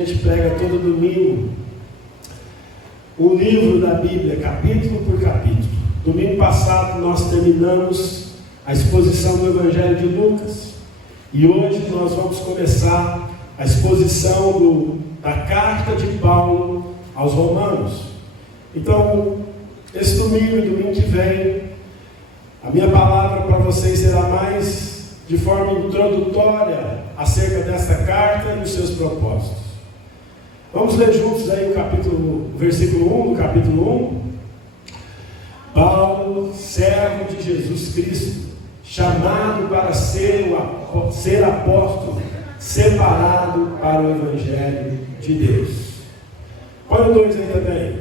A gente prega todo domingo um livro da Bíblia, capítulo por capítulo. Domingo passado nós terminamos a exposição do Evangelho de Lucas e hoje nós vamos começar a exposição da carta de Paulo aos Romanos. Então, esse domingo e domingo que vem, a minha palavra para vocês será mais de forma introdutória acerca dessa carta e os seus propósitos. Vamos ler juntos aí o versículo 1 do capítulo 1. Paulo, servo de Jesus Cristo, chamado para ser apóstolo, separado para o Evangelho de Deus. Põe o 2 aí também.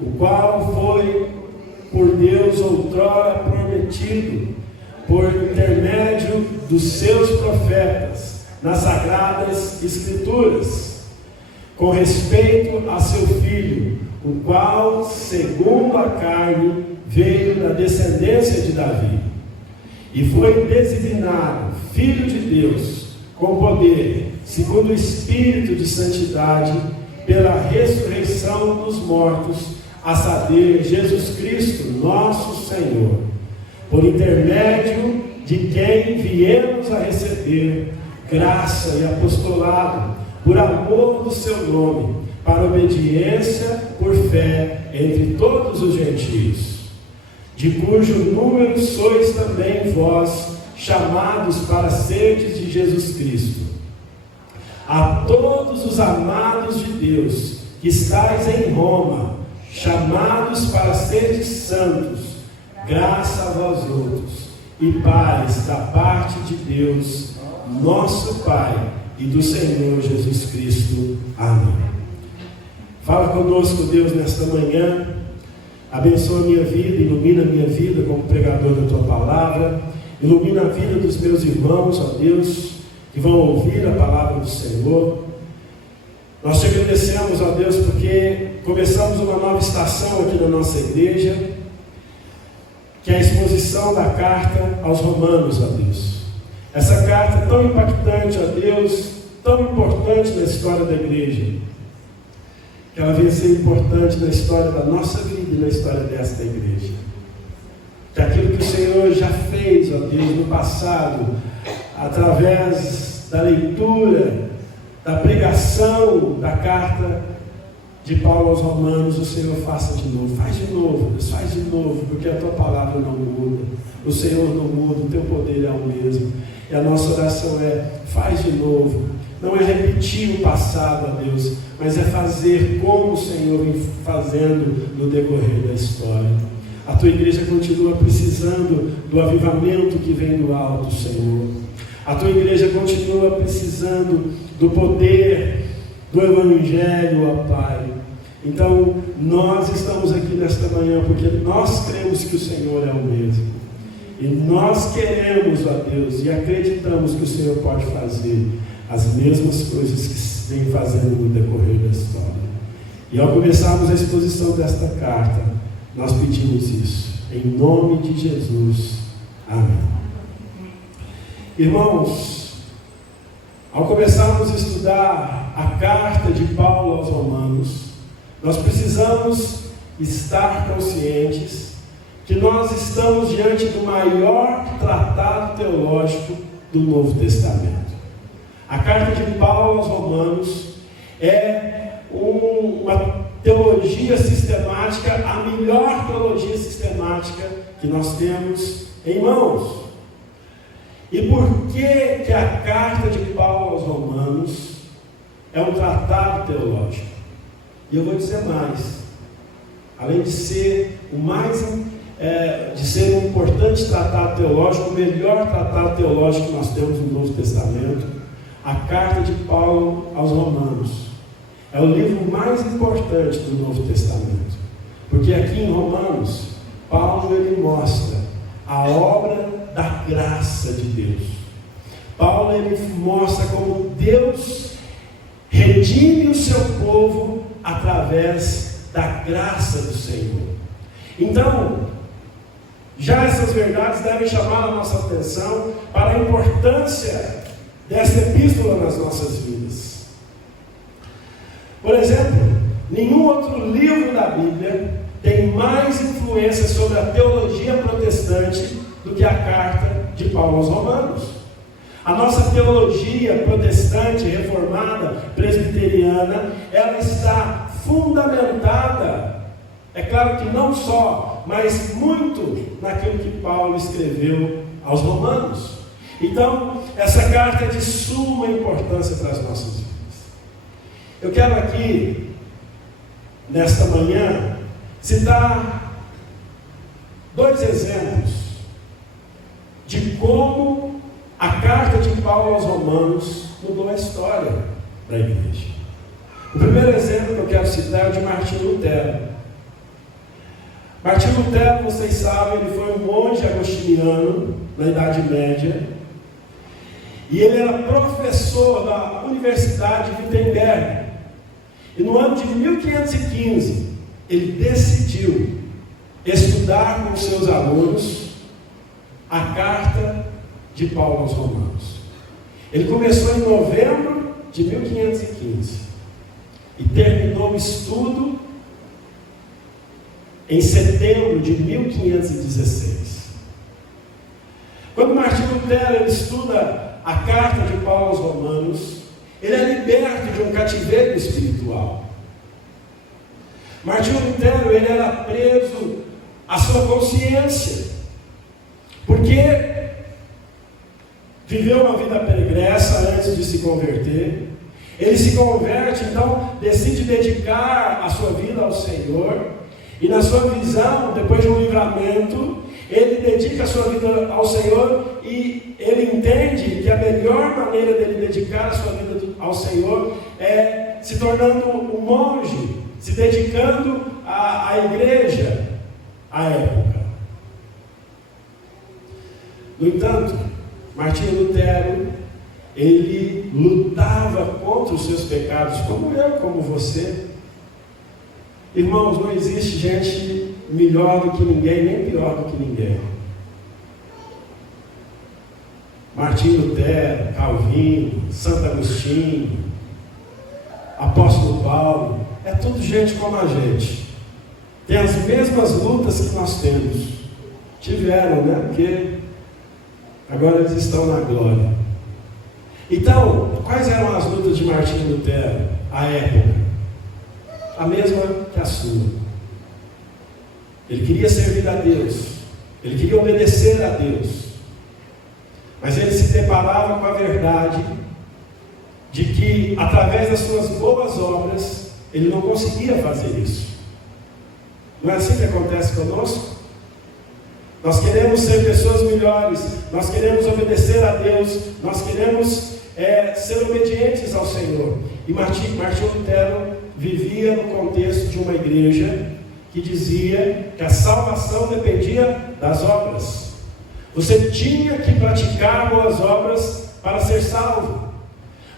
O qual foi por Deus outrora prometido, por intermédio dos seus profetas, nas sagradas Escrituras, com respeito a seu filho, o qual, segundo a carne, veio da descendência de Davi, e foi designado Filho de Deus, com poder, segundo o Espírito de santidade, pela ressurreição dos mortos, a saber, Jesus Cristo, nosso Senhor, por intermédio de quem viemos a receber graça e apostolado, por amor do seu nome, para obediência por fé entre todos os gentios, de cujo número sois também vós, chamados para seres de Jesus Cristo. A todos os amados de Deus, que estáis em Roma, chamados para seres santos, graça a vós outros, e paz da parte de Deus, nosso Pai, e do Senhor Jesus Cristo. Amém. Fala conosco, Deus, nesta manhã. Abençoa a minha vida, ilumina a minha vida como pregador da Tua Palavra. Ilumina a vida dos meus irmãos, ó Deus, que vão ouvir a Palavra do Senhor. Nós te agradecemos, ó Deus, porque começamos uma nova estação aqui na nossa igreja, que é a exposição da carta aos Romanos, ó Deus. Essa carta tão impactante, ó Deus, tão importante na história da igreja, que ela venha ser importante na história da nossa vida e na história desta igreja. Que aquilo que o Senhor já fez, ó Deus, no passado, através da leitura, da pregação da carta de Paulo aos Romanos, o Senhor faça de novo. Faz de novo, Deus, faz de novo, porque a Tua palavra não muda, o Senhor não muda, o Teu poder é o mesmo. E a nossa oração é: faz de novo. Não é repetir o passado, ó Deus, mas é fazer como o Senhor vem fazendo no decorrer da história. A Tua igreja continua precisando do avivamento que vem do alto, Senhor. A Tua igreja continua precisando do poder do Evangelho, ó Pai. Então, nós estamos aqui nesta manhã porque nós cremos que o Senhor é o mesmo. E nós queremos, ó Deus, e acreditamos que o Senhor pode fazer as mesmas coisas que vem fazendo no decorrer da história. E ao começarmos a exposição desta carta, nós pedimos isso, em nome de Jesus. Amém. Irmãos, ao começarmos a estudar a carta de Paulo aos Romanos, nós precisamos estar conscientes que nós estamos diante do maior tratado teológico do Novo Testamento. A carta de Paulo aos Romanos é uma teologia sistemática, a melhor teologia sistemática que nós temos em mãos. E por que a carta de Paulo aos Romanos é um tratado teológico? E eu vou dizer mais. Além de ser de ser um importante tratado teológico, o melhor tratado teológico que nós temos no Novo Testamento, a carta de Paulo aos Romanos é o livro mais importante do Novo Testamento, porque aqui em Romanos, Paulo ele mostra a obra da graça de Deus. Paulo ele mostra como Deus redime o seu povo através da graça do Senhor. Então, já essas verdades devem chamar a nossa atenção para a importância desta epístola nas nossas vidas. Por exemplo, nenhum outro livro da Bíblia tem mais influência sobre a teologia protestante do que a carta de Paulo aos Romanos. A nossa teologia protestante, reformada, presbiteriana, ela está fundamentada, é claro que não só, mas muito naquilo que Paulo escreveu aos Romanos. Então, essa carta é de suma importância para as nossas vidas. Eu quero aqui, nesta manhã, citar 2 exemplos de como a carta de Paulo aos Romanos mudou a história da igreja. O primeiro exemplo que eu quero citar é o de Martinho Lutero. Martinho Lutero, vocês sabem, ele foi um monge agostiniano na Idade Média, e ele era professor da Universidade de Wittenberg. E no ano de 1515, ele decidiu estudar com seus alunos a carta de Paulo aos Romanos. Ele começou em novembro de 1515 e terminou o estudo em setembro de 1516. Quando Martinho Lutero ele estuda a carta de Paulo aos Romanos, ele é liberto de um cativeiro espiritual. Martinho Lutero ele era preso à sua consciência, porque viveu uma vida pregressa antes de se converter. Ele se converte, então decide dedicar a sua vida ao Senhor, e na sua visão, depois de um livramento, ele dedica a sua vida ao Senhor, e ele entende que a melhor maneira dele dedicar a sua vida ao Senhor é se tornando um monge, se dedicando à igreja à época. No entanto, Martinho Lutero, ele lutava contra os seus pecados, como eu, como você. Irmãos, não existe gente melhor do que ninguém, nem pior do que ninguém. Martinho Lutero, Calvino, Santo Agostinho, Apóstolo Paulo, é tudo gente como a gente. Tem as mesmas lutas que nós temos. Tiveram, né? Porque agora eles estão na glória. Então, quais eram as lutas de Martinho Lutero à época? A mesma que a sua. Ele queria servir a Deus, ele queria obedecer a Deus, mas ele se deparava com a verdade de que, através das suas boas obras, ele não conseguia fazer isso. Não é assim que acontece conosco? Nós queremos ser pessoas melhores, nós queremos obedecer a Deus, nós queremos ser obedientes ao Senhor. E Martinho Lutero vivia no contexto de uma igreja que dizia que a salvação dependia das obras. Você tinha que praticar boas obras para ser salvo.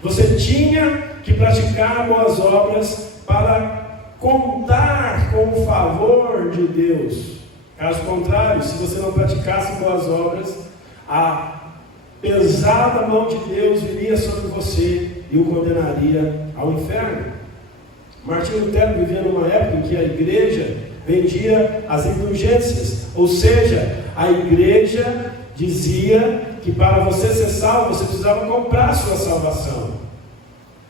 Você tinha que praticar boas obras para contar com o favor de Deus. Caso contrário, se você não praticasse boas obras, a pesada mão de Deus viria sobre você e o condenaria ao inferno. Martinho Lutero vivia numa época em que a igreja vendia as indulgências, ou seja, a igreja dizia que para você ser salvo, você precisava comprar a sua salvação,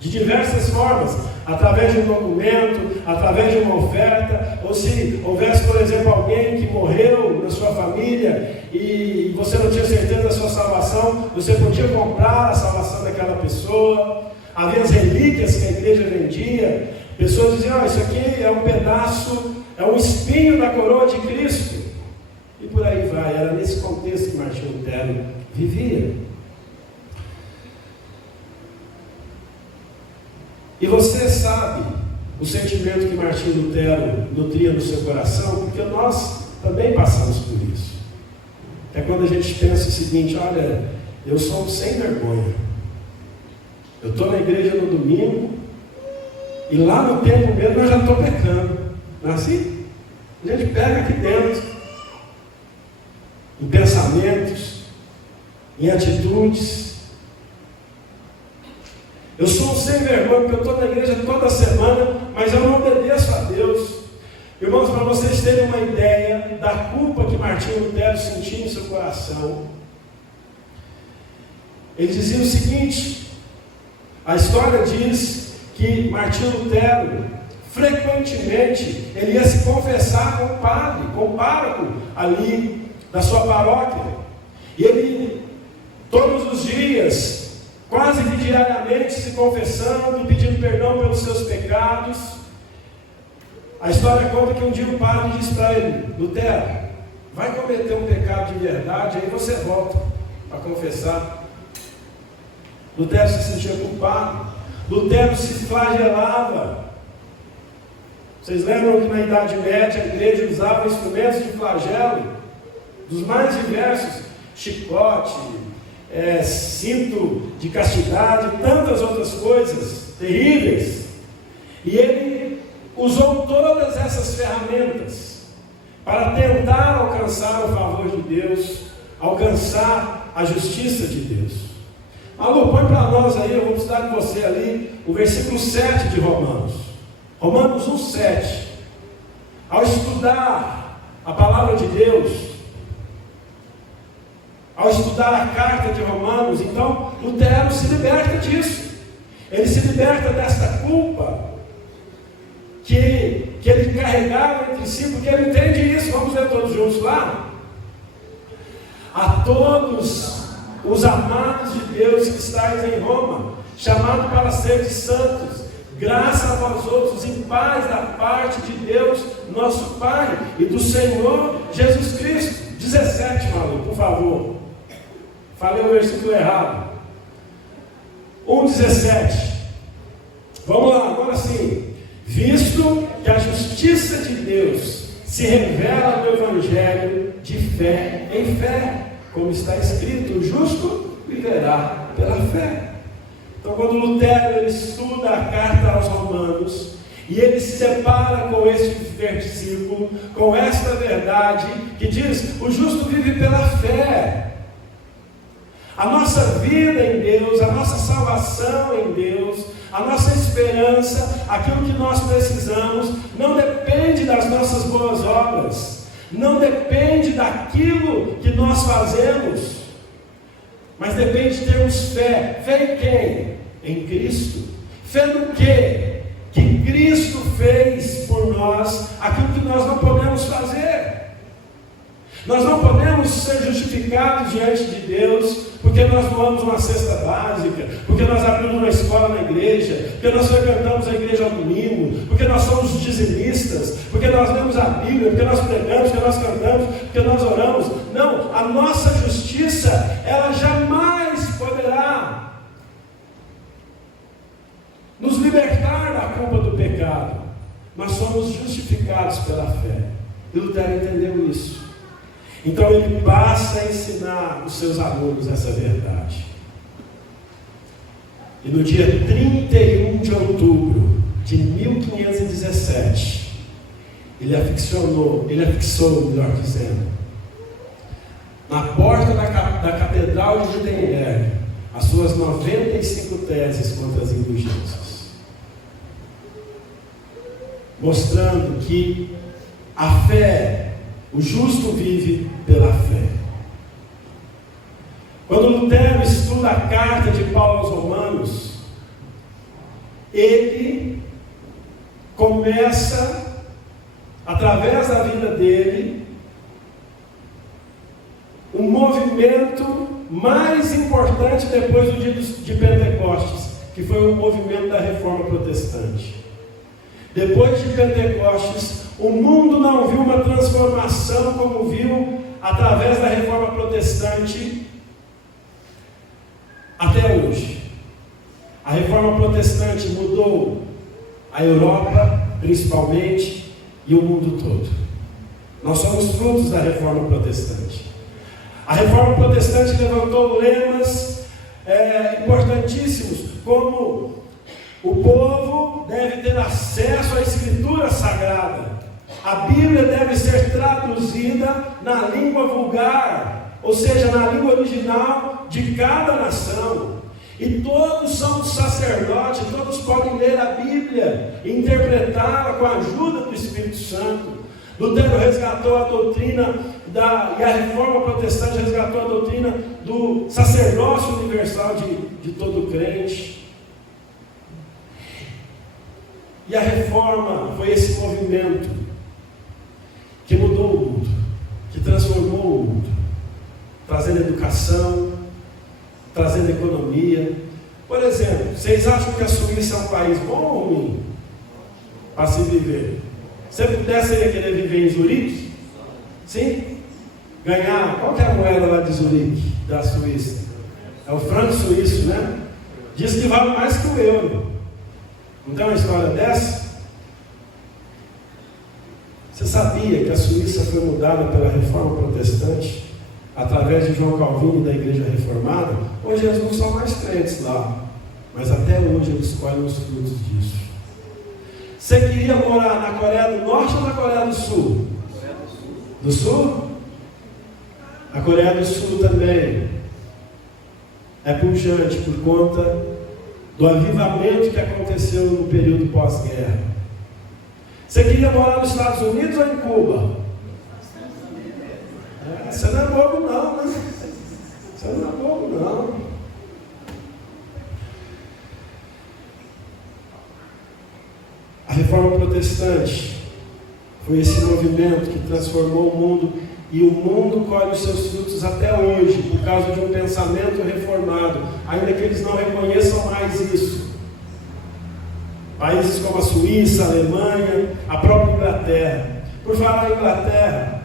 de diversas formas, através de um documento, através de uma oferta, ou se houvesse, por exemplo, alguém que morreu na sua família e você não tinha certeza da sua salvação, você podia comprar a salvação daquela pessoa. Havia as relíquias que a igreja vendia. Pessoas diziam, isso aqui é um pedaço, é um espinho da coroa de Cristo. E por aí vai. Era nesse contexto que Martinho Lutero vivia. E você sabe o sentimento que Martinho Lutero nutria no seu coração, porque nós também passamos por isso. É quando a gente pensa o seguinte, olha, eu sou um sem vergonha. Eu estou na igreja no domingo, e lá no tempo mesmo eu já estou pecando. Não é assim? A gente pega aqui dentro, em pensamentos, em atitudes. Eu sou um sem vergonha, porque eu estou na igreja toda semana da culpa que Martinho Lutero sentia em seu coração. Ele dizia o seguinte: a história diz que Martinho Lutero, frequentemente, ele ia se confessar com o padre, com o pároco ali da sua paróquia. E ele, todos os dias, quase que diariamente, se confessando e pedindo perdão pelos seus pecados. A história conta que um dia o padre disse para ele: Lutero, vai cometer um pecado de verdade, aí você volta para confessar. Lutero se sentia culpado, Lutero se flagelava. Vocês lembram que na Idade Média a igreja usava instrumentos de flagelo, dos mais diversos, chicote, cinto de castidade, tantas outras coisas terríveis. E ele usou todas essas ferramentas para tentar alcançar o favor de Deus, alcançar a justiça de Deus. Alô, põe para nós aí, eu vou precisar de você ali, o versículo 7 de Romanos. Romanos 1,7. Ao estudar a palavra de Deus, ao estudar a carta de Romanos, então Lutero se liberta disso. Ele se liberta desta culpa que ele carregava entre si, porque ele entende isso. Vamos ver todos juntos lá? A todos os amados de Deus que estáis em Roma, chamados para serem santos, graça a vós outros em paz da parte de Deus, nosso Pai, e do Senhor Jesus Cristo. 17, Malu, por favor. Falei o versículo errado. 1,17. Vamos lá, agora sim. Visto que a justiça de Deus se revela no Evangelho de fé em fé, como está escrito: o justo viverá pela fé. Então, quando Lutero ele estuda a carta aos Romanos e ele se depara com este versículo, com esta verdade que diz: o justo vive pela fé. A nossa vida em Deus, a nossa salvação em Deus, a nossa esperança, aquilo que nós precisamos, não depende das nossas boas obras, não depende daquilo que nós fazemos, mas depende de termos fé. Fé em quem? Em Cristo. Fé no quê? Que Cristo fez por nós aquilo que nós não podemos fazer. Nós não podemos ser justificados diante de Deus porque nós doamos uma cesta básica, porque nós abrimos uma escola na igreja, porque nós frequentamos a igreja ao domingo, porque nós somos dizimistas, porque nós lemos a Bíblia, porque nós pregamos, porque nós cantamos, porque nós oramos. Não, a nossa justiça, ela jamais poderá nos libertar da culpa do pecado. Nós somos justificados pela fé. E Lutero entendeu isso. Então ele passa a ensinar os seus alunos essa verdade. E no dia 31 de outubro de 1517, ele afixou, melhor dizendo, na porta da Catedral de Wittenberg, as suas 95 teses contra as indulgências, mostrando que a fé, o justo vive pela fé. Quando Lutero estuda a carta de Paulo aos Romanos, ele começa, através da vida dele, um movimento mais importante depois do dia de Pentecostes, que foi o movimento da Reforma Protestante. Depois de Pentecostes, o mundo não viu uma transformação como viu através da Reforma Protestante até hoje. A Reforma Protestante mudou a Europa, principalmente, e o mundo todo. Nós somos frutos da Reforma Protestante. A Reforma Protestante levantou lemas importantíssimos, como o povo deve ter acesso à Escritura Sagrada. A Bíblia deve ser traduzida na língua vulgar, ou seja, na língua original de cada nação. E todos são sacerdotes, todos podem ler a Bíblia e interpretá-la com a ajuda do Espírito Santo. Lutero resgatou a doutrina e a reforma protestante resgatou a doutrina do sacerdócio universal de todo crente. E a reforma foi esse movimento que mudou o mundo, que transformou o mundo, trazendo educação, trazendo economia. Por exemplo, vocês acham que a Suíça é um país bom ou ruim para se viver? Se você pudesse, você ia querer viver em Zurique? Sim? Ganhar, qual que é a moeda lá de Zurique, da Suíça? É o franco suíço, né? Diz que vale mais que o euro. Não tem uma história dessa? Você sabia que a Suíça foi mudada pela reforma protestante através de João Calvino e da Igreja Reformada? Hoje eles não são mais crentes lá, mas até hoje eles colhem os frutos disso. Você queria morar na Coreia do Norte ou na Coreia do Sul? Do Sul? A Coreia do Sul também é pujante por conta do avivamento que aconteceu no período pós-guerra. Você queria morar nos Estados Unidos ou em Cuba? Você não é bobo não, né? Você não é bobo não. A reforma protestante foi esse movimento que transformou o mundo, e o mundo colhe os seus frutos até hoje, por causa de um pensamento reformado, ainda que eles não reconheçam mais isso. Países como a Suíça, a Alemanha, a própria Inglaterra. Por falar em Inglaterra,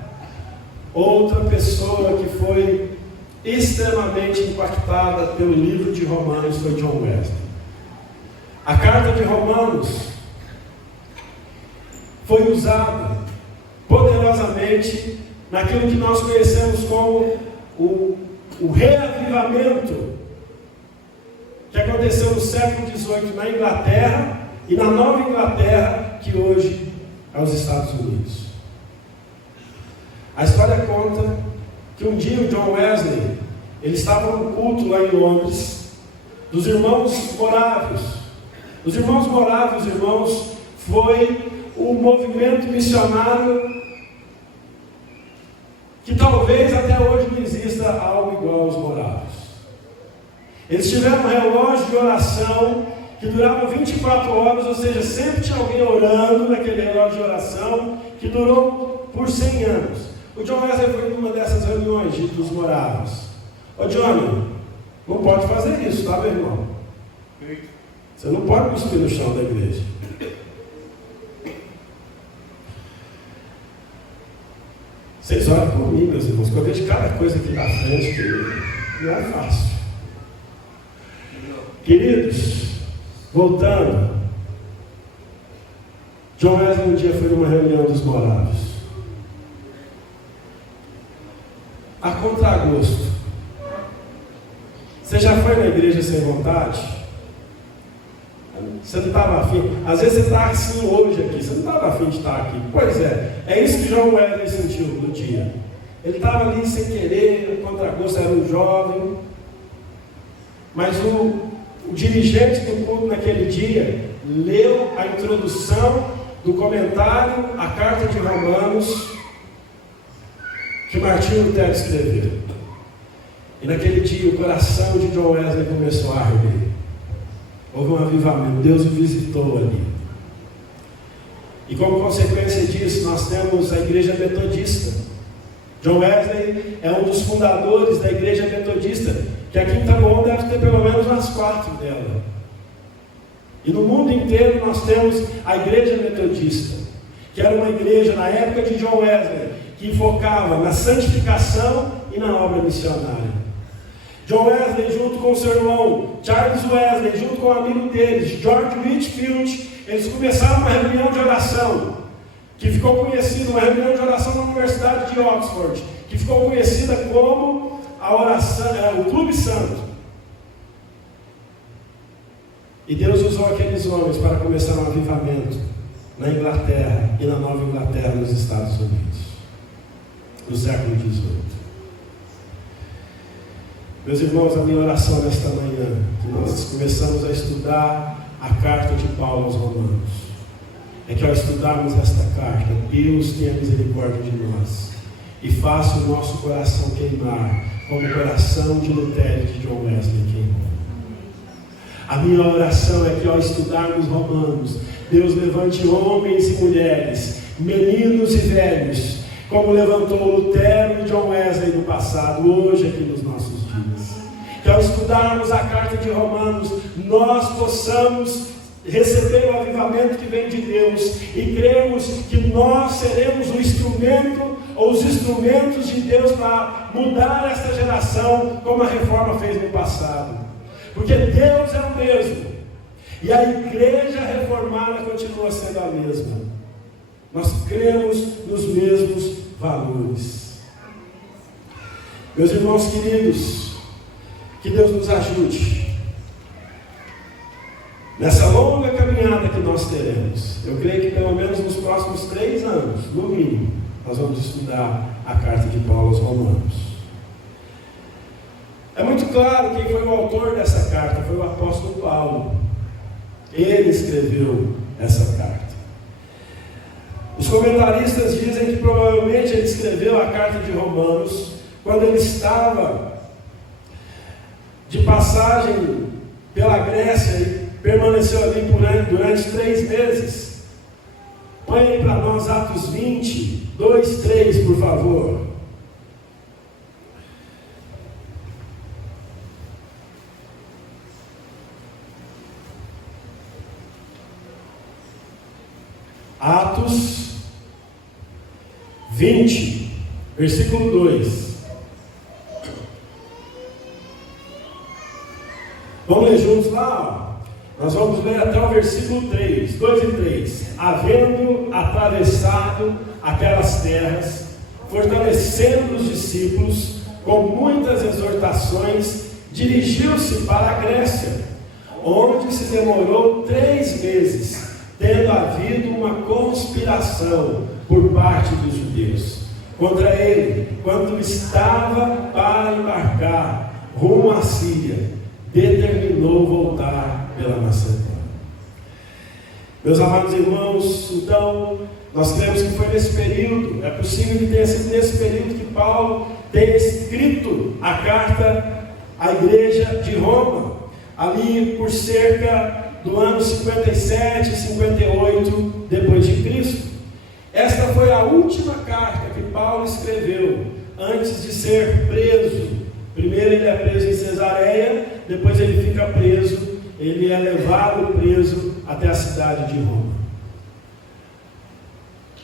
outra pessoa que foi extremamente impactada pelo livro de Romanos foi John Wesley. A carta de Romanos foi usada poderosamente naquilo que nós conhecemos como o reavivamento que aconteceu no século XVIII na Inglaterra e na Nova Inglaterra, que hoje é os Estados Unidos. A história conta que um dia o John Wesley, ele estava num culto lá em Londres, dos irmãos morávios. Os irmãos morávios, foi o movimento missionário que talvez até hoje não exista algo igual aos morávios. Eles tiveram um relógio de oração que durava 24 horas, ou seja, sempre tinha alguém orando naquele relógio de oração, que durou por 100 anos. O John Wesley foi numa dessas reuniões dos morávios. Ô Johnny, não pode fazer isso, tá, meu irmão? Você não pode cuspir no chão da igreja. Vocês olham por mim, meus irmãos, que eu vejo cada coisa aqui na frente que não é fácil. Queridos, voltando, John Wesley um dia foi numa reunião dos morávios. A contragosto. Você já foi na igreja sem vontade? Você não estava afim? Às vezes você está assim hoje aqui, você não estava afim de estar aqui. Pois é isso que John Wesley sentiu no dia. Ele estava ali sem querer, o contragosto, era um jovem, mas o dirigente do culto naquele dia leu a introdução do comentário à carta de Romanos que Martinho Lutero escreveu. E naquele dia o coração de John Wesley começou a arder. Houve um avivamento, Deus o visitou ali. E como consequência disso, nós temos a igreja metodista. John Wesley é um dos fundadores da igreja metodista, que aqui em Taboão deve ter pelo menos umas 4 dela. E no mundo inteiro nós temos a igreja metodista, que era uma igreja na época de John Wesley, que focava na santificação e na obra missionária. John Wesley, junto com seu irmão Charles Wesley, junto com um amigo deles, George Whitefield, eles começaram uma reunião de oração, que ficou conhecida, uma reunião de oração na Universidade de Oxford, que ficou conhecida como a oração, o Clube Santo. E Deus usou aqueles homens para começar um avivamento na Inglaterra e na Nova Inglaterra, nos Estados Unidos, no século XVIII. Meus irmãos, a minha oração nesta manhã, que nós começamos a estudar a carta de Paulo aos Romanos, é que ao estudarmos esta carta, Deus tenha misericórdia de nós e faça o nosso coração queimar, como o coração de Lutero e de John Wesley queimou. A minha oração é que ao estudarmos Romanos, Deus levante homens e mulheres, meninos e velhos, como levantou Lutero e John Wesley no passado, hoje aqui nos nossos dias. Que ao estudarmos a carta de Romanos, nós possamos receber o avivamento que vem de Deus e cremos que nós seremos o instrumento ou os instrumentos de Deus para mudar esta geração, como a reforma fez no passado. Porque Deus é o mesmo e a igreja reformada continua sendo a mesma. Nós cremos nos mesmos valores. Meus irmãos queridos, que Deus nos ajude nessa longa caminhada que nós teremos. Eu creio que pelo menos nos próximos 3 anos, no mínimo, nós vamos estudar a carta de Paulo aos Romanos. É muito claro quem foi o autor dessa carta, foi o apóstolo Paulo. Ele escreveu essa carta. Os comentaristas dizem que provavelmente ele escreveu a carta de Romanos quando ele estava de passagem pela Grécia e permaneceu ali durante 3 meses. Põe aí para nós Atos 20, 2, 3, por favor. Atos 20, versículo 2. Vamos ler juntos lá? Nós vamos ler até o versículo 3, 2 e 3. Havendo atravessado aquelas terras, fortalecendo os discípulos com muitas exortações, dirigiu-se para a Grécia, onde se demorou 3 meses, tendo havido uma conspiração por parte dos judeus contra ele, quando estava para embarcar rumo à Síria, determinou voltar pela Macedônia. Meus amados irmãos, então, nós cremos que foi nesse período, é possível que tenha sido nesse período que Paulo tenha escrito a carta à igreja de Roma, ali por cerca do ano 57, 58 depois de Cristo. Esta foi a última carta que Paulo escreveu antes de ser preso. Primeiro ele é preso em Cesareia, depois ele fica preso, ele é levado preso até a cidade de Roma.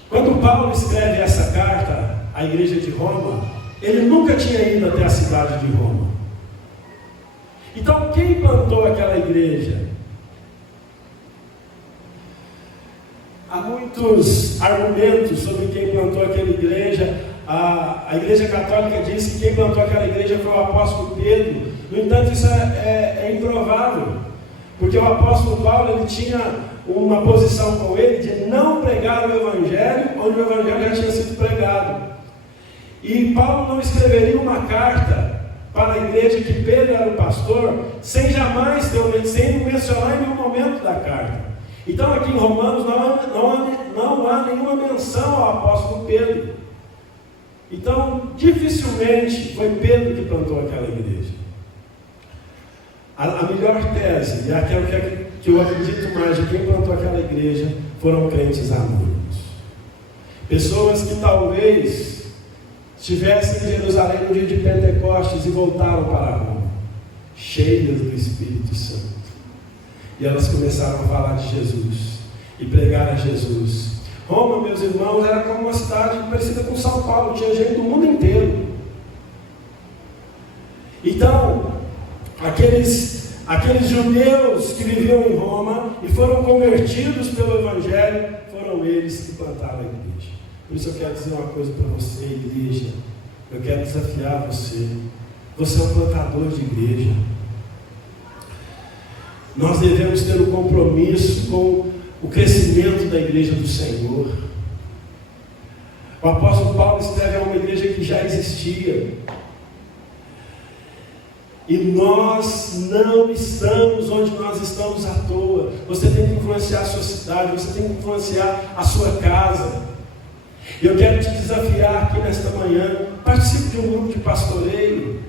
Quando Paulo escreve essa carta à igreja de Roma, ele nunca tinha ido até a cidade de Roma. Então quem plantou aquela igreja? Há muitos argumentos sobre quem plantou aquela igreja. A igreja católica diz que quem plantou aquela igreja foi o apóstolo Pedro. No entanto, isso é improvável, porque o apóstolo Paulo ele tinha uma posição com ele de não pregar o evangelho onde o evangelho já tinha sido pregado. E Paulo não escreveria uma carta para a igreja que Pedro era o pastor sem mencionar em nenhum momento da carta. Então aqui em Romanos não há nenhuma menção ao apóstolo Pedro. Então dificilmente foi Pedro que plantou aquela igreja. A melhor tese, e aquela que eu acredito mais de quem plantou aquela igreja, foram crentes anônimos. Pessoas que talvez estivessem em Jerusalém no dia de Pentecostes e voltaram para Roma, cheias do Espírito Santo. E elas começaram a falar de Jesus e pregar a Jesus. Roma, meus irmãos, era como uma cidade parecida com São Paulo, tinha gente do mundo inteiro. Então, aqueles judeus que viviam em Roma e foram convertidos pelo Evangelho, foram eles que plantaram a igreja. Por isso eu quero dizer uma coisa para você, igreja. Eu quero desafiar você. Você é um plantador de igreja. Nós devemos ter um compromisso com o crescimento da igreja do Senhor. O apóstolo Paulo escreve a uma igreja que já existia. E nós não estamos onde nós estamos à toa. Você tem que influenciar a sua cidade, você tem que influenciar a sua casa. Eu quero te desafiar aqui nesta manhã, participe de um grupo de pastoreio.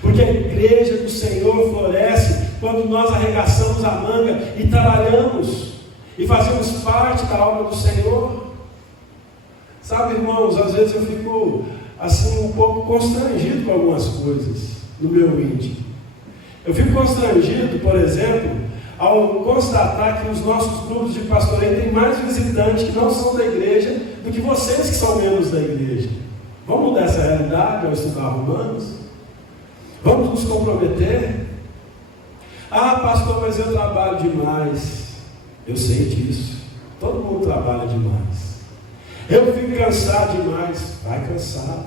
Porque a igreja do Senhor floresce quando nós arregaçamos a manga e trabalhamos e fazemos parte da obra do Senhor. Sabe, irmãos, às vezes eu fico assim um pouco constrangido com algumas coisas no meu íntimo. Eu fico constrangido, por exemplo, ao constatar que os nossos grupos de pastoreio têm mais visitantes que não são da igreja do que vocês que são membros da igreja. Vamos mudar essa realidade ao estudar Romanos? Vamos nos comprometer? Ah, pastor, mas eu trabalho demais. Eu sei disso. Todo mundo trabalha demais. Eu fico cansado demais. Vai cansado.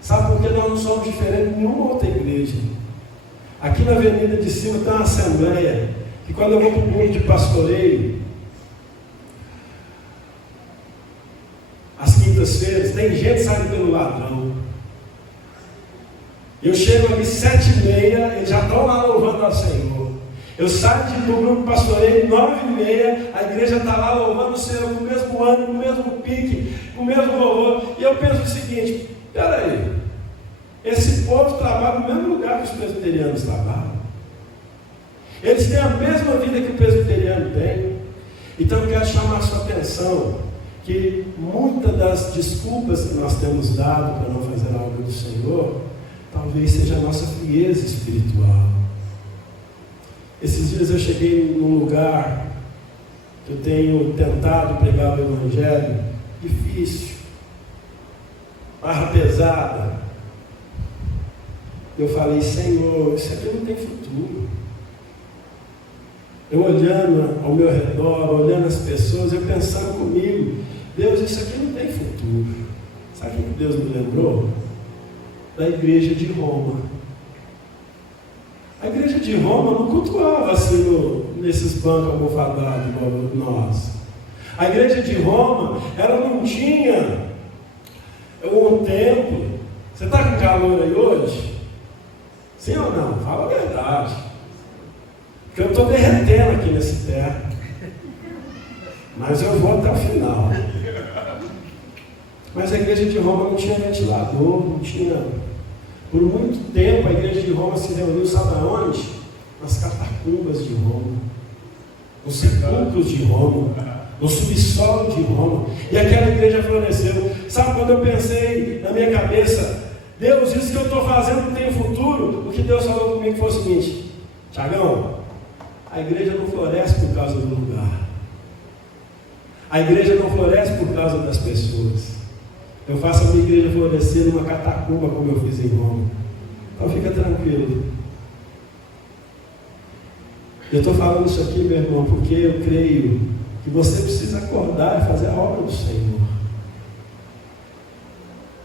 Sabe por que nós não somos diferentes de nenhuma outra igreja? Aqui na avenida de cima tem uma assembleia, que quando eu vou para o grupo de pastoreio, às quintas-feiras, tem gente saindo pelo ladrão. Eu chego ali 7h30, eles já estão lá louvando ao Senhor. Eu saio do grupo pastoreio 9h30, a igreja está lá louvando o Senhor com o mesmo ânimo, com o mesmo pique, com o mesmo louvor. E eu penso o seguinte: peraí, esse povo trabalha no mesmo lugar que os presbiterianos trabalham. Eles têm a mesma vida que o presbiteriano tem. Então eu quero chamar a sua atenção que muitas das desculpas que nós temos dado para não fazer a obra do Senhor, talvez seja a nossa frieza espiritual. Esses dias eu cheguei num lugar que eu tenho tentado pregar o Evangelho, difícil, barra pesada. Eu falei: Senhor, isso aqui não tem futuro. Eu olhando ao meu redor, olhando as pessoas, eu pensando comigo: Deus, isso aqui não tem futuro. Sabe o que Deus me lembrou? Da igreja de Roma. A igreja de Roma não cultuava assim nesses bancos almofadados igual nós. A igreja de Roma, ela não tinha um templo. Você está com calor aí hoje? Sim ou não? Fala a verdade. Porque eu estou derretendo aqui nesse terra. Mas eu vou até o final. Mas a igreja de Roma não tinha ventilador, não tinha. Por muito tempo a igreja de Roma se reuniu, sabe aonde? Nas catacumbas de Roma, nos sepulcros de Roma, no subsolo de Roma. E aquela igreja floresceu. Sabe quando eu pensei na minha cabeça: Deus, isso que eu estou fazendo não tem futuro? O que Deus falou comigo foi o seguinte: Tiagão, a igreja não floresce por causa do lugar. A igreja não floresce por causa das pessoas. Eu faço a minha igreja florescer numa catacumba, como eu fiz em Roma. Então fica tranquilo. Eu estou falando isso aqui, meu irmão, porque eu creio que você precisa acordar e fazer a obra do Senhor.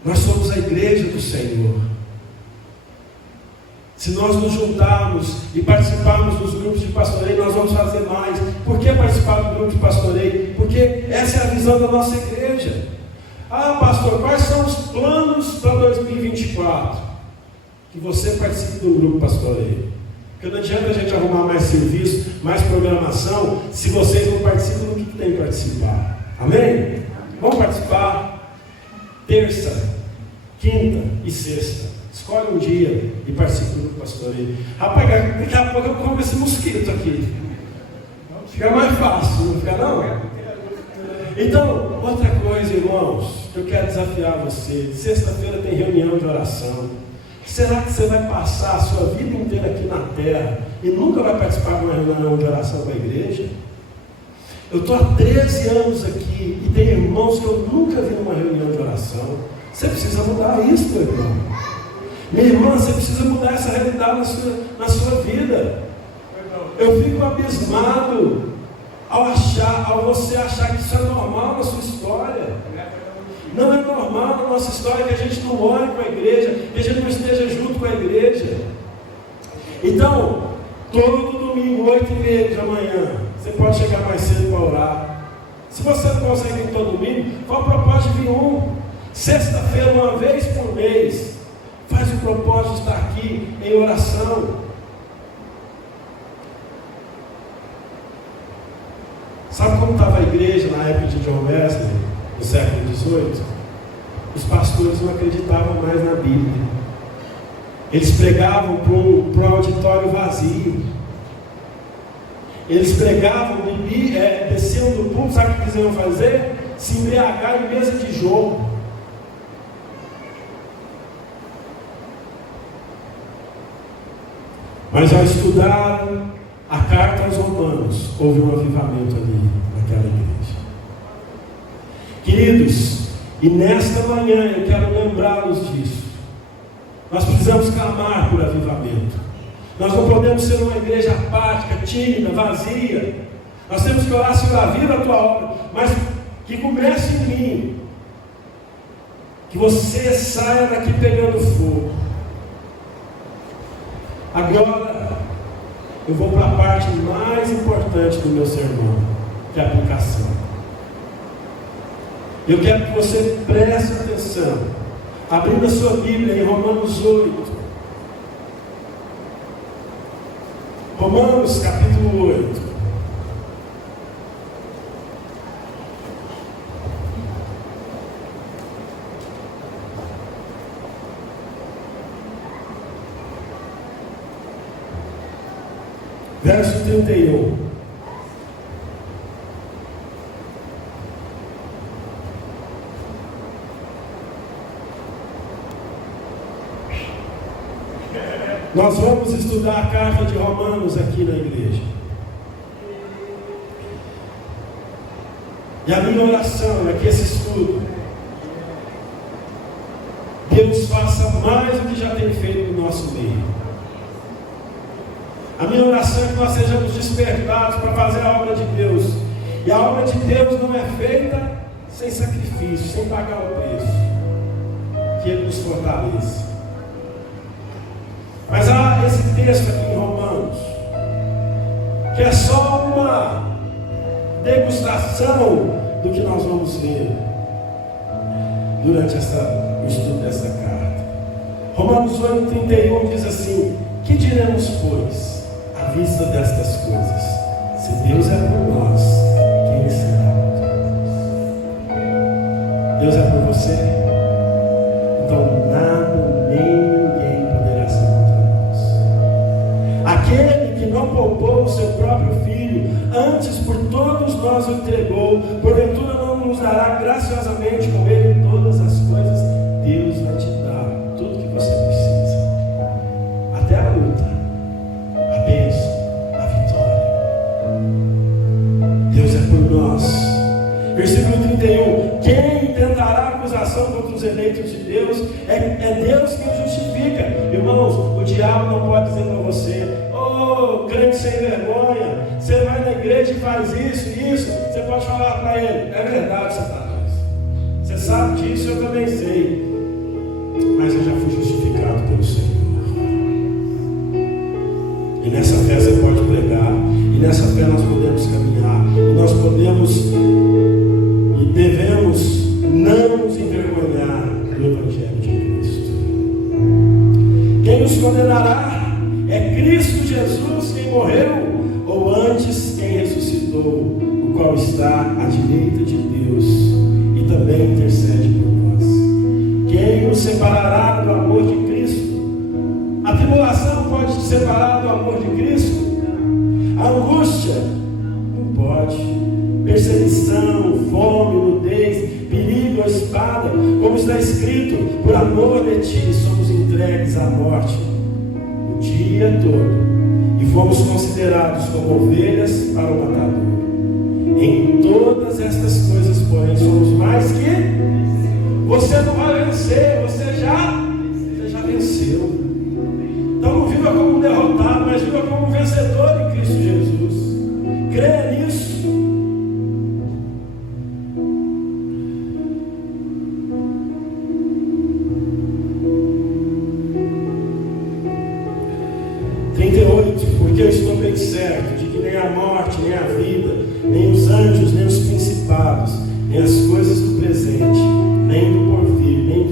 Nós somos a igreja do Senhor. Se nós nos juntarmos e participarmos dos grupos de pastoreio, nós vamos fazer mais. Por que participar do grupo de pastoreio? Porque essa é a visão da nossa igreja. Ah, pastor, quais são os planos para 2024? Que você participe do grupo pastoreio. Porque não adianta a gente arrumar mais serviço, mais programação, se vocês não participam do que tem que participar. Amém? Vamos participar terça, quinta e sexta. Escolhe um dia e participe do grupo pastoreio. Rapaz, daqui a pouco eu como esse mosquito aqui. Fica mais fácil, não fica não? Então, outra coisa, irmãos, que eu quero desafiar você. Sexta-feira tem reunião de oração. Será que você vai passar a sua vida inteira aqui na terra e nunca vai participar de uma reunião de oração com a igreja? Eu estou há 13 anos aqui e tem irmãos que eu nunca vi numa reunião de oração. Você precisa mudar isso, meu irmão. Minha irmã, você precisa mudar essa realidade na sua vida. Eu fico abismado ao você achar que isso é normal na sua história. Não é normal na nossa história que a gente não ore com a igreja, que a gente não esteja junto com a igreja. Então, todo domingo, 8h30 da manhã, você pode chegar mais cedo para orar. Se você não consegue vir todo domingo, qual a proposta de vir um? Sexta-feira, uma vez por mês, Faz o propósito de estar aqui em oração. Sabe como estava a igreja na época de John Wesley, no século XVIII? Os pastores não acreditavam mais na Bíblia. Eles pregavam para um auditório vazio. Eles pregavam, desciam do púlpito, sabe o que eles iam fazer? Se embriagar em mesa de jogo. Mas ao estudar a carta aos Romanos, houve um avivamento ali naquela igreja. Queridos, e nesta manhã eu quero lembrá-los disso. Nós precisamos clamar por avivamento. Nós não podemos ser uma igreja apática, tímida, vazia. Nós temos que orar, Senhor, aviva a tua obra, mas que comece em mim. Que você saia daqui pegando fogo. Agora, eu vou para a parte mais importante do meu sermão, que é a aplicação. Eu quero que você preste atenção, abrindo a sua Bíblia em Romanos 8. Romanos capítulo 8. Verso 31. Nós vamos estudar a carta de Romanos aqui na igreja. E a minha oração é que esse estudo, Deus faça mais do que já tem feito no nosso meio. A minha oração é que nós sejamos despertados para fazer a obra de Deus. E a obra de Deus não é feita sem sacrifício, sem pagar o preço. Que Ele nos fortaleça. Mas há esse texto aqui em Romanos, que é só uma degustação do que nós vamos ver durante o estudo dessa carta. Romanos 8:31 diz assim: que diremos, pois, à vista destas coisas? Se Deus é por nós, quem será contra nós? Deus é por você? Então nada, nem ninguém poderá ser contra nós. Aquele que não poupou o seu próprio filho, antes por todos nós o entregou, porventura não nos dará graciosamente com ele todas as coisas? Deus vai te dar tudo que você precisa, até a luta, a bênção, a vitória. Deus é por nós. Versículo 31: quem tentará acusação contra os eleitos de Deus? É Deus quem justifica. Irmãos, o diabo não pode dizer para você: ô crente sem vergonha, você vai na igreja e faz isso e isso. Você pode falar para ele: é verdade, Satanás, você sabe disso, eu também sei, mas eu já fui justificado pelo Senhor. E nessa fé você pode pregar, e nessa fé nós podemos caminhar, e nós podemos e devemos não nos envergonhar do Evangelho de Cristo. Quem nos condenará? É Cristo Jesus quem morreu, ou antes quem ressuscitou, o qual está à direita de Deus e também intercede por nós. Quem nos separará do amor de Cristo? A tribulação pode te separar do amor de Cristo? A angústia? Não pode. Perseguição, fome, nudez, perigo, a espada, como está escrito: por amor de ti somos entregues à morte o dia todo, e fomos considerados como ovelhas para o matador. Em todas estas coisas, porém, somos mais que. Você não vai vencer, você já venceu. Então não viva como um derrotado, mas viva como um vencedor em Cristo Jesus. Creia nisso. Porque eu estou bem certo de que nem a morte, nem a vida, nem os anjos, nem os principados, nem as coisas do presente, nem do porvir, nem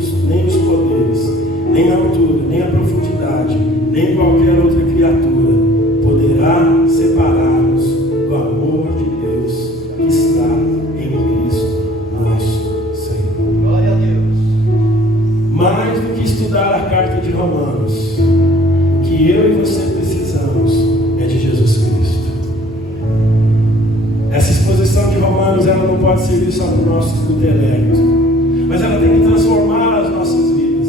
os poderes, nem a altura, irmãos, ela não pode servir só para o nosso intelecto, mas ela tem que transformar as nossas vidas.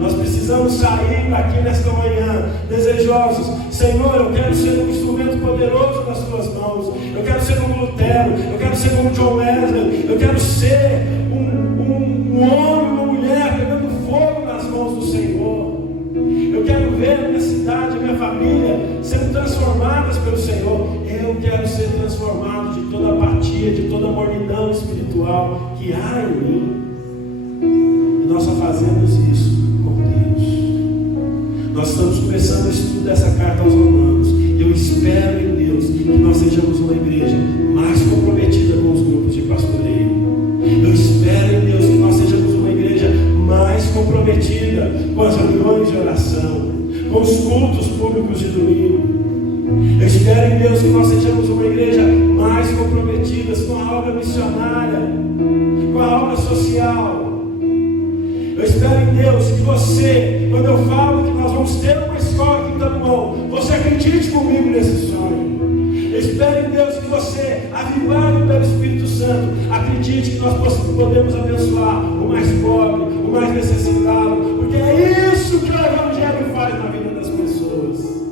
Nós precisamos sair daqui nesta manhã desejosos. Senhor, eu quero ser um instrumento poderoso nas tuas mãos. Eu quero ser como Lutero, eu quero ser como John Wesley, eu quero ser um homem, uma mulher pegando fogo nas mãos do Senhor. Eu quero ver a minha cidade, a minha família sendo transformadas pelo Senhor. Eu quero ser transformado de toda apatia, de toda mornidão espiritual que há em mim. E nós só fazemos isso com Deus. Nós estamos começando o estudo dessa carta aos Romanos. Eu espero em Deus que nós sejamos uma igreja mais comprometida com os grupos de pastoreio. Eu espero em Deus que nós sejamos uma igreja mais comprometida com as reuniões de oração, com os cultos públicos de domingo. Eu espero em Deus que nós sejamos uma igreja mais comprometidas com a obra missionária, com a obra social. Eu espero em Deus que você, quando eu falo que nós vamos ter uma escola aqui em Taboão, você acredite comigo nesse sonho. Eu espero em Deus que você, avivado pelo Espírito Santo, acredite que nós podemos abençoar o mais pobre, o mais necessitado, porque é isso que o Evangelho faz na vida das pessoas.